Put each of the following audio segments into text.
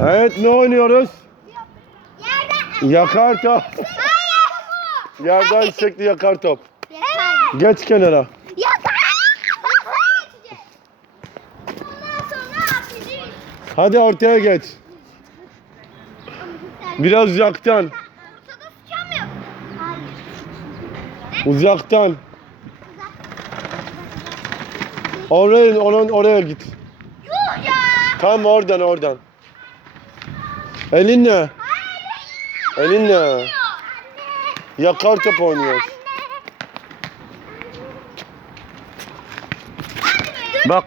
Evet ne oynuyoruz? Yerden. Yakar top. Hayır. Yerden sürekli yakar top. Geç kenara. Hadi ortaya geç. Biraz uzaktan. Uzaktan. Oraya, onun oraya git. Tam oradan oradan. Elinle. Elinle. Yakar top oynuyoruz. Bak.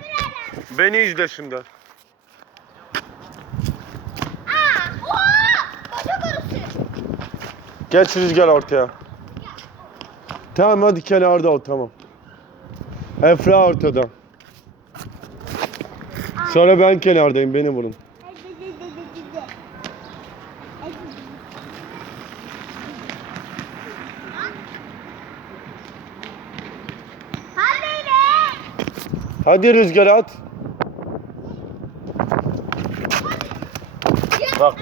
Beni izle şimdi. Aa. Geç rüzgar ortaya. Tamam hadi kenarda ol tamam. Efra ortada. Sonra ben kenardayım beni vurun. Hadi be. Hadi rüzgar at. Bak.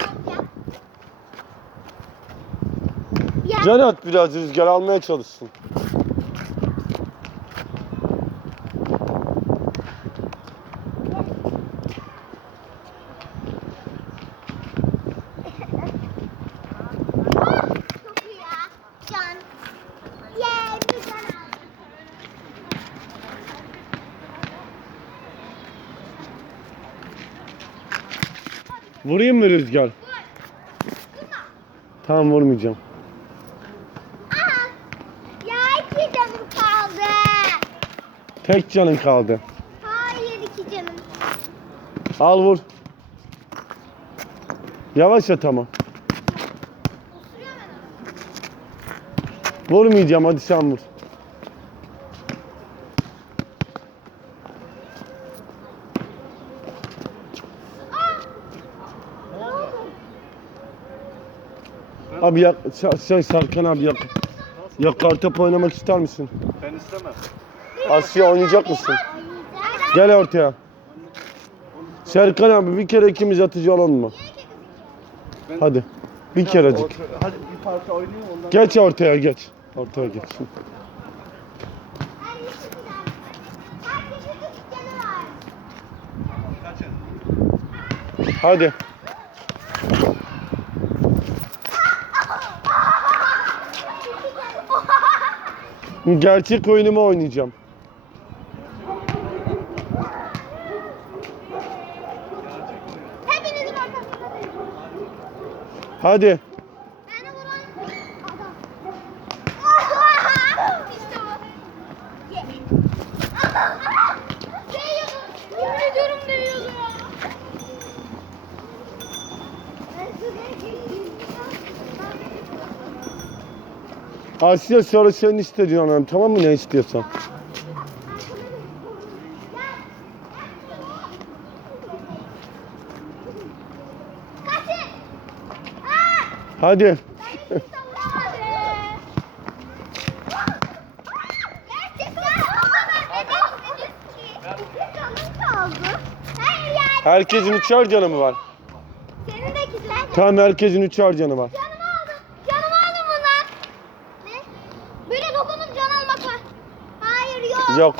Can at biraz rüzgar almaya çalışsın. Çok iyi ya. Can. Ye, bir can al. Vurayım mı rüzgar? Tamam vurmayacağım. Aha. Ya iki canım kaldı. Tek canın kaldı. Hayır iki canım. Al vur. Yavaş at ama. Vurmayacağım hadi sen vur. Abi yak, Sa- şey Serkan abi yak. Yakar top oynamak ister misin? Ben istemem. Asya oynayacak mısın? Gel ortaya. Serkan abi bir kere ikimiz atıcı olalım mı? Hadi. Bir kerecik. Hadi bir parça oynayayım ondan. Geç ortaya geç. Ortaya geç. Kaçın. Hadi. Gerçek oyunumu oynayacağım. Hadi. Asya sonra senin istediğin oynayalım tamam mı ne istiyorsan. Hadi. Herkesin üçer canı mı var? Senin de can. Tamam herkesin üçer canı var. Canımı aldım. Canımı aldım bundan. Ne? Böyle dokunup can almak var. Hayır yok.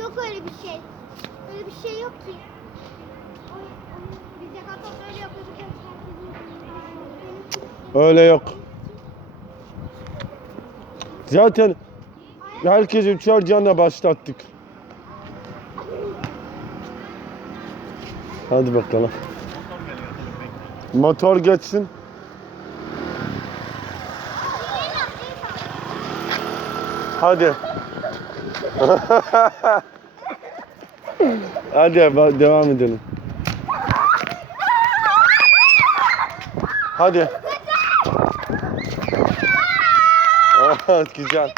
Yok. Öyle bir şey. Öyle bir şey yok ki. Biz yakarken öyle yapıyorduk. Öyle yok. Zaten herkes üçer canla başlattık. Hadi bakalım. Motor geçsin. Hadi. Hadi ba- devam edelim. Hadi. Evet güzel.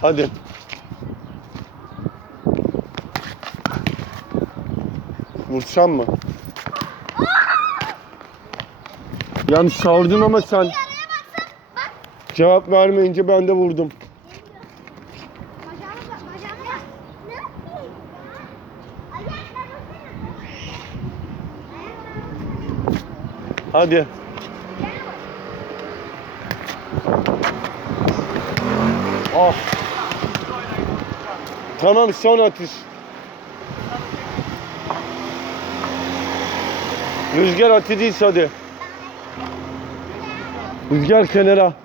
Hadi. Vursam mı? Yani sordun ama sen. Cevap vermeyince ben de vurdum. Hadi. Ah. Tamam son atış. Rüzgar atı değilse hadi. Rüzgar kenara.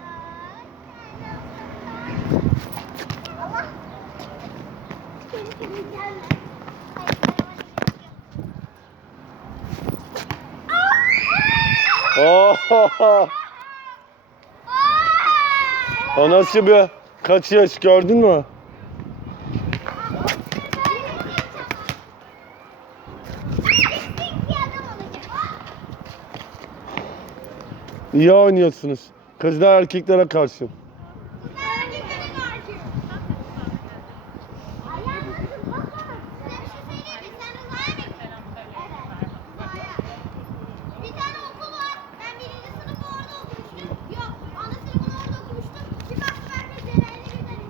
Seni temizlerle. Oh. O nasıl bir kaçış gördün mü? İyi oynuyorsunuz. Kızlar erkeklere karşı. Bir tane okul var. Ben birinci sınıfı orada okumuştum. Yok, ana sınıfını orada okumuştum. Bir baktım herkes yerlerine birden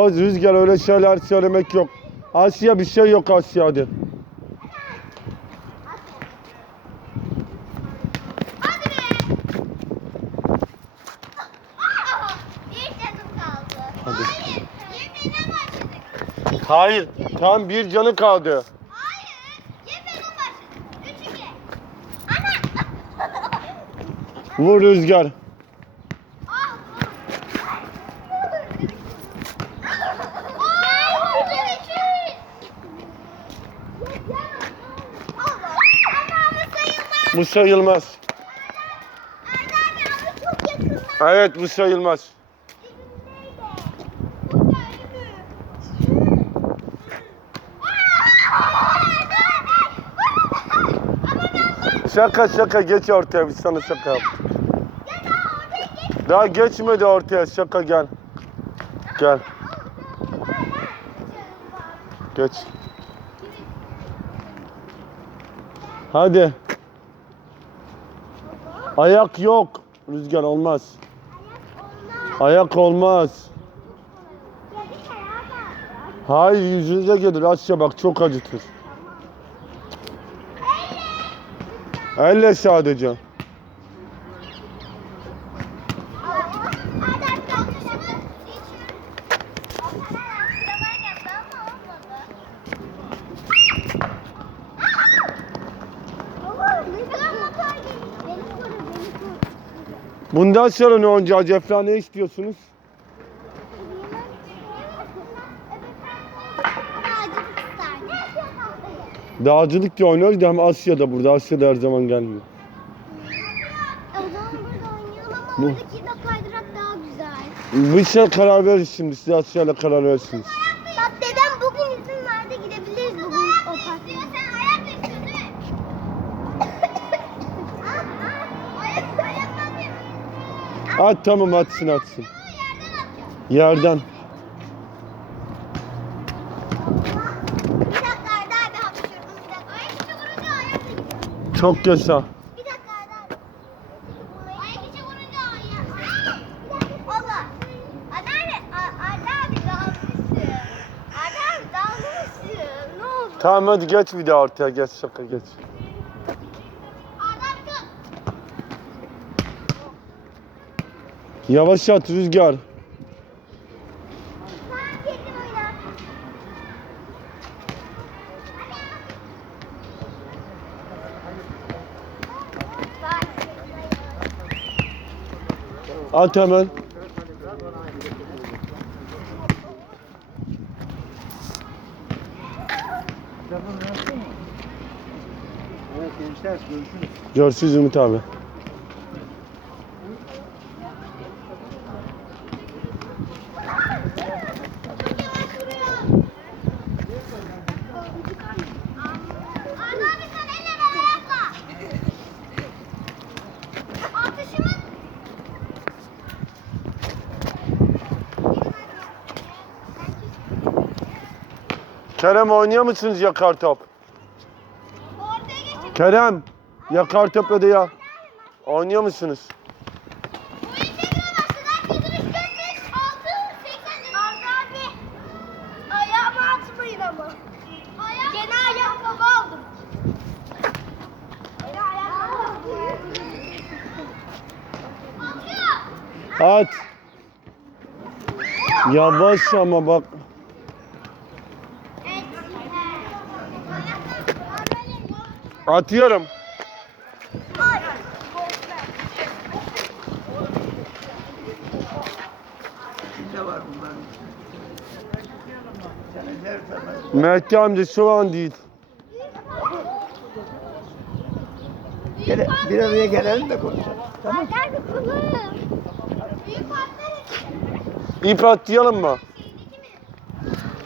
Boz rüzgar öyle şeyler söylemek yok. Asya bir şey yok Asya hadi. Hayır, tam bir canı kaldı. Vur rüzgar. Ah! Ay, vurdu iki. Allah! Ama bu çok yakından. Evet bu sayılmaz. Şaka şaka geç ortaya biz sana şaka yaptık. Daha geçmedi ortaya şaka gel. Gel geç. Hadi. Ayak yok. Rüzgar olmaz. Ayak olmaz. Hayır yüzünüze gelir Asya bak çok acıtır. Elle sadece. Bundan sonra ne oynayacağı Cefra ne istiyorsunuz? Dağcılık diye oynuyoruz da hem Asya'da burada. Asya'da her zaman gelmiyor. O zaman burada oynayalım ama Bu- oradaki de kaydırak daha güzel. Bir şey karar veririz şimdi. Siz Asya'yla karar verirsiniz. Abi dalmışsın. Arda abi dalmışsın. Ne oldu? Tamam hadi geç bir daha ortaya geç şaka geç. Yavaş at Rüzgar. At hemen. Görüşürüz Ümit abi. Kerem oynuyor musunuz yakar top? Kerem yakar top öde ya. Oynuyor musunuz? At. Yavaş ama bak. Atıyorum. Mehdi amca şu an değil. Gele, bir araya gelelim de konuşalım. Tamam. Gel İp atlayalım mı?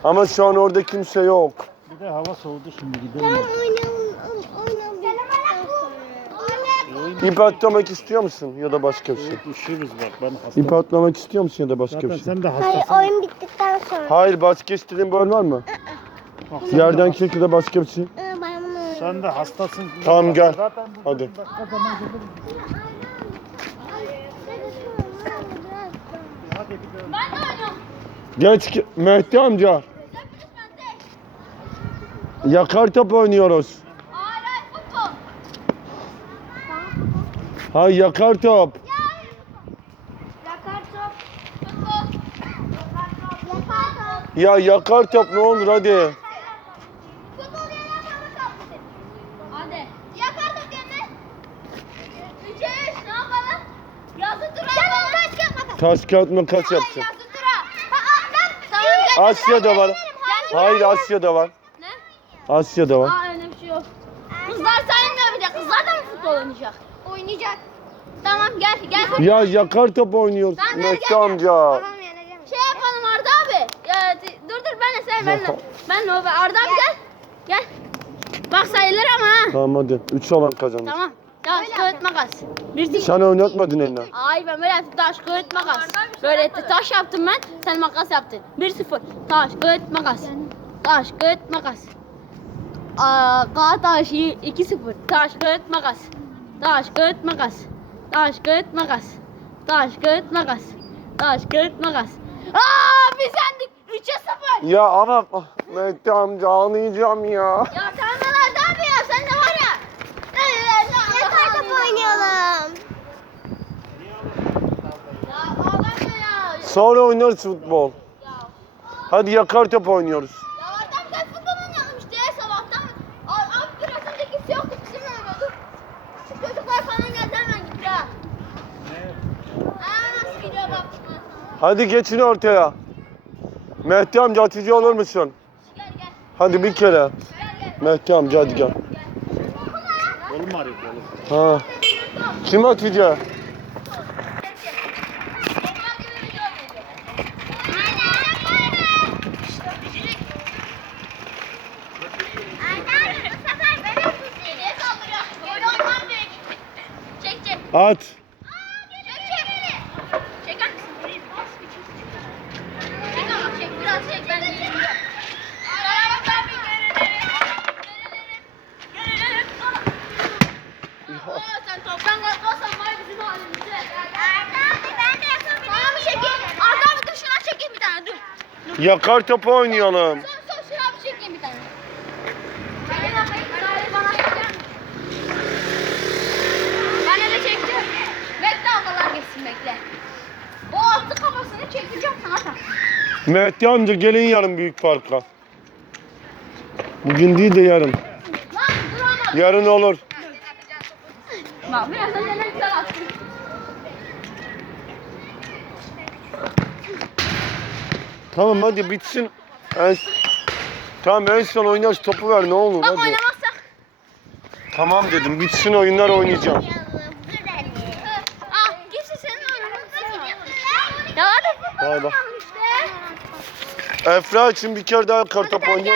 Ama şu an orada kimse yok. Bir de hava soğudu şimdi gidelim. Tamam. Oynayalım. Oynayalım. İp atlamak istiyor musun ya da başka bir şey? Üşürüz bak ben hasta. İp atlamak istiyor musun ya da başka Zaten bir şey? sen de Hayır hastasın. oyun bittikten sonra. Hayır başka istediğin bir oyun var mı? Bak, sen Yerden de, çekil de başka bir şey. Ee, Ben bunu sen de hastasın. Tamam, gel. Zaten bu Hadi. dakika zaman geliriz. Hadi gidelim. Ben de oynuyorum. Geç ki- Mehdi amca. Yakar top oynuyoruz. Hayır hayır futbol. Hayır yakar top. Yakar top. Futbol. Yakar top. Ya yakar top ne olur hadi. Kaç. Taş kağıt. Ha, ha, ben- Tamam, gel. Asya'da var. Hayır Asya'da var. Ne? Asya'da var. Aa öyle bir şey yok. Kızlar saymıyor bir de. Kızlar da mı futbol oynayacak? Oynayacak. Tamam gel gel. Ya yakar top oynuyoruz Tamam, gel, Mehdi gel. amca. Şey yapalım Arda abi. Ya, t- dur dur ben de sen ben de. Ben de o Arda abi gel. Gel. Bak sayılır ama ha. Tamam hadi. 3 olan kazanır. Tamam. Taş kağıt makas. Bir sıfır. Sen oynatmadın eline. Ay ben böyle yaptım taş kağıt makas. Böyle t- taş yaptım ben. Sen makas yaptın. 1-0. Taş kağıt makas. Taş kağıt makas. Aa, K taşı 2-0. Taş kağıt makas. Taş kağıt makas. Taş kağıt makas. Taş kağıt makas. Taş kağıt makas. Aa biz yendik. 3'e 0. Ya ama ah, Mehdi amca ağlayacağım ya. Ya sen de lan abi ya sen de var ya. Ne kartop oynayalım. Ya ağlama ya. Sonra oynarız futbol. Hadi yakar top oynuyoruz. Ya adam gel futbol oynayalım işte sabahtan. Abi, abi biraz önce kimse yoktu bizimle oynuyorduk. Şu çocuklar falan geldi hemen gitti ha. Ha nasıl gidiyor bak. Hadi geçin ortaya. Mehdi amca atıcı olur musun? Gel gel Hadi bir kere. gel gel. Mehdi amca hadi gel. Kolum ağrıyor kolum. Ha. Kim atıcı? At. Sen toptan korkmazsan vay bizim halimize. Arda abi ben de yapabilirim. Tamam çekeyim. Arda abi dur şuna çekeyim bir tane dur. Yakar topu oynayalım. Son son şuna bir çekeyim bir tane. Bana çekeceğim. Bekle ablalar geçsin bekle. O kafasını çekeceğim sana tak. Mehdi amca gelin yarın büyük parka. Bugün değil de yarın. Yarın olur. Bak biraz önce ne güzel attın. Tamam hadi bitsin. En... Tamam en son oynarız topu ver ne olur Bak hadi. oynamazsak. Tamam dedim bitsin oyunlar oynayacağım. Ah kimse senin oynamak Ya hadi Bay bay. Efra için bir kere daha kar topu oynayalım.